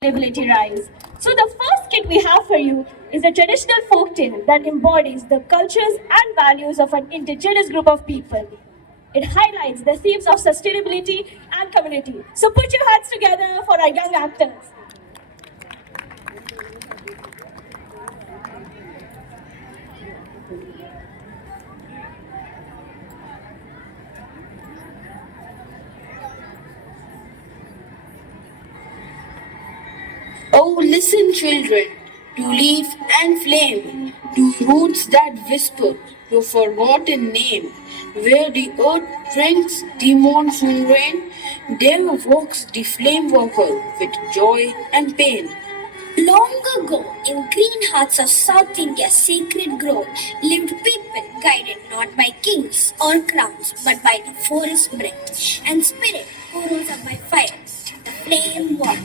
sustainability rise. So the first kit we have for you is a traditional folk tale that embodies the cultures and values of an indigenous group of people. It highlights the themes of sustainability and community. So put your hands together for our young actors. Oh, listen, children, to leaf and flame, to roots that whisper your forgotten name. Where the earth drinks the monsoon rain, there walks the flame walker with joy and pain. Long ago, in green hearts of South India's sacred grove, lived people guided not by kings or crowns, but by the forest breath and spirit who rose up by fire, the flame walk.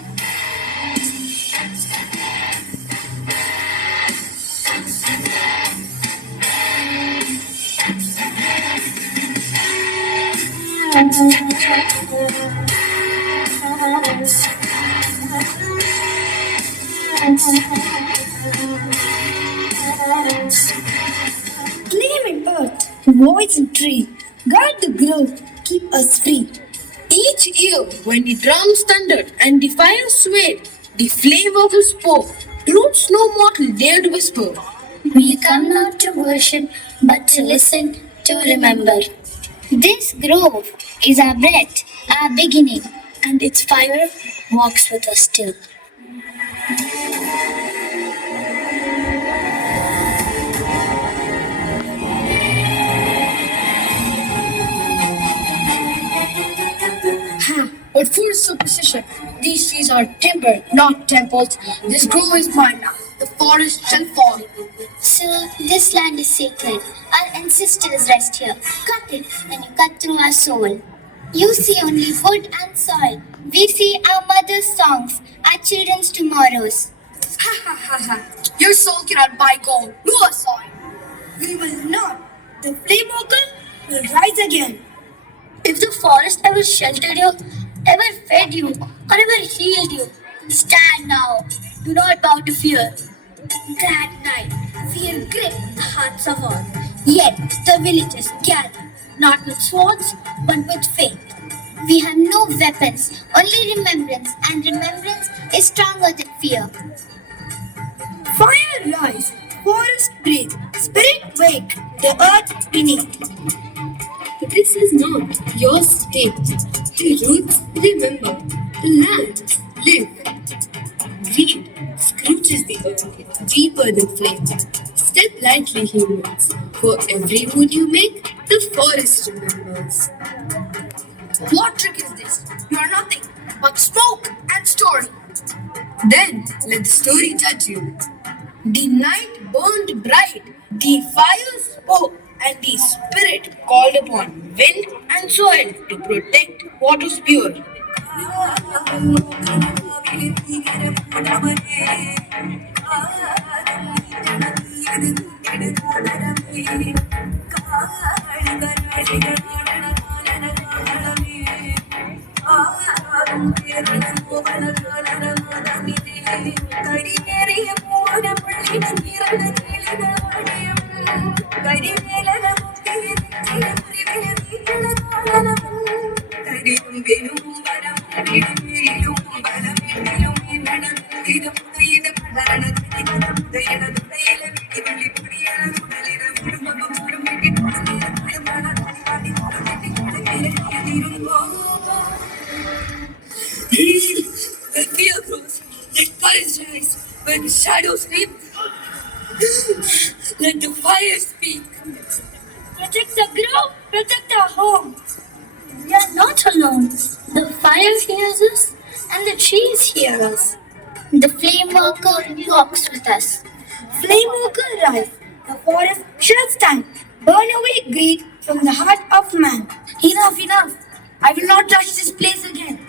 Flame in earth, voice in tree, guard the grove, keep us free. Each year, when the drums thundered and the fire swayed, the flame walker spoke, truths no mortal dared whisper. We come not to worship, but to listen, to remember. This grove is our breath, our beginning, and its fire walks with us still. But full superstition, these trees are timber, not temples. This grove is mine now. The forest shall fall. Sir, this land is sacred. Our ancestors rest here. Cut it, and you cut through our soul. You see only wood and soil. We see our mother's songs, our children's tomorrows. Ha ha ha ha. Your soul cannot buy gold, nor soil. We will not. The flame walker will rise again. If the forest ever sheltered you, ever fed you, or ever healed you, stand now. Do not bow to fear. That night, fear gripped the hearts of all. Yet the villagers gathered, not with swords, but with faith. We have no weapons, only remembrance, and remembrance is stronger than fear. Fire rise, forest breathe, spirit wake, the earth beneath. This is not your state. The roots remember, the land live. Reed scrooches the earth deeper than flame. Step lightly, humans. For every wood you make, the forest remembers. What trick is this? You are nothing but smoke and story. Then let the story judge you. The night burned bright, the fire spoke, and the spirit called upon wind and soil to protect what was pure. The fear grows, the courage rise, when the shadows sleep. Let the fire speak. Protect the grove, protect our home. We are not alone. The fire hears us, and the trees hear us. The flame walker walks with us. Flame walker rise. The forest shall stand. Burn away greed from the heart of man. Enough, enough. I will not touch this place again.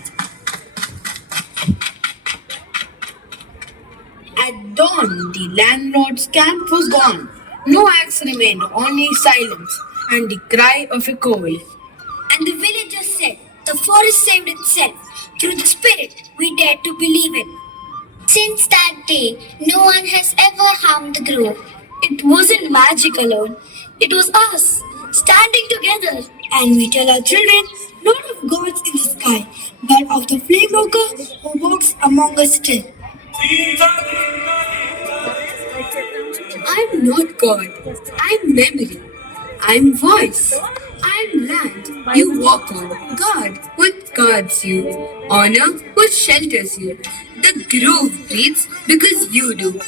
At dawn, the landlord's camp was gone. No axe remained, only silence and the cry of a coal. And the villagers said, the forest saved itself. Through the spirit we dare to believe in. Since that day, no one has ever harmed the grove. It wasn't magic alone. It was us, standing together. And we tell our children not of gods in the sky, but of the flame walker who walks among us still. I'm not God. I'm memory. I'm voice. I'm land you walk on. God, what guards you? Honor, what shelters you? The grove breathes because you do.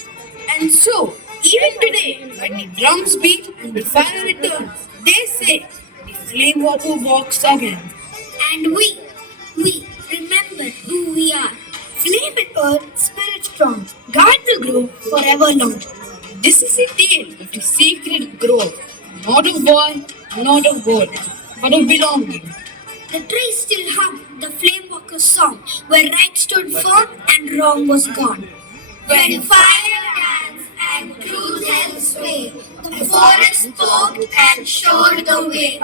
And so, even today, when the drums beat and the fire returns, they say, the flame walker walks again. And we remember who we are. Flame and earth, spirit strong, guard the grove forever long. This is a tale of the sacred grove, not of war, not of gold, but of belonging. The trees still hum the flame walker's song, where right stood firm and wrong was gone. Where the fire danced and truth held sway, the forest spoke and showed the way.